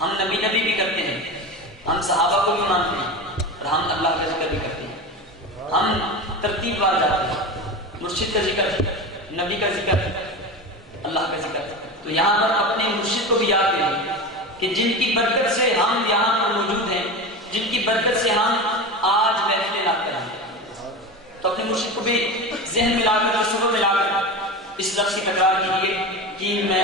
ہم نبی نبی بھی کرتے ہیں، ہم صحابہ کو بھی مانتے ہیں، اور ہم اللہ کا ذکر بھی کرتے ہیں۔ ہم ترتیب وار جاتے ہیں، مرشد کا ذکر، نبی کا ذکر، اللہ کا ذکر۔ تو یہاں پر اپنے مرشد کو بھی یاد کریں کہ جن کی برکت سے ہم یہاں پر موجود ہیں، جن کی برکت سے ہم آج محفلیں لاتے ہیں، تو اپنے مرشد کو بھی ذہن میں لا کر اور سروں میں لا کر اس لفظ کی تکرار کیجیے کہ میں